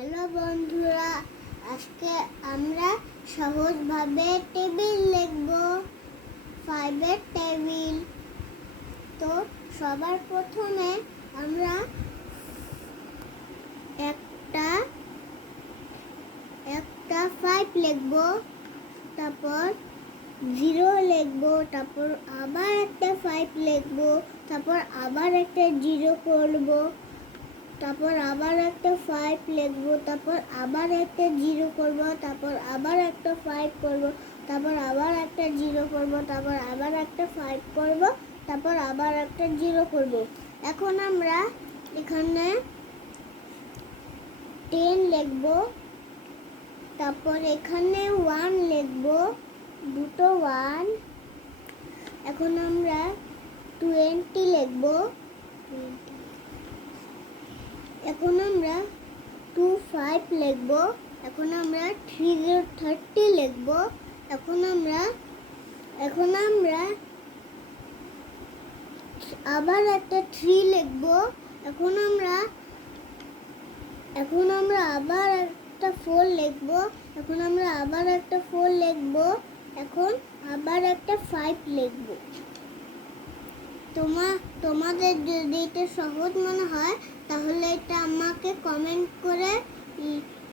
Hello বন্ধুরা, আজকে আমরা সহজভাবে টেবিল লিখব। 5 এর টেবিল। তো সবার প্রথমে আমরা একটা 5 লিখব, তারপর 0 লিখব, তারপর আবার একটা 5 লিখব, তারপর আবার একটা 0 করব, তারপর আবার একটা 5 লিখব, তারপর আবার একটা 0 করব, তারপর আবার একটা 5 করব, তারপর আবার একটা 0 করব, তারপর আবার একটা 5 করব, তারপর আবার একটা 0 করব। এখন আমরা এখানে 10 লিখব, তারপর এখানে 1 লিখব, দুটো 1। এখন আমরা 20 লিখব। এখন আমরা 25 লিখব। এখন আমরা 30 লিখব। এখন আমরা আবার একটা 3 লিখব। এখন আমরা আবার একটা 4 লিখব। এখন আমরা আবার একটা 4 লিখব। এখন আবার একটা 5 লিখব। তোমাদের যদি এটা সহজ মনে হয় তাহলে এটা আমাকে কমেন্ট করে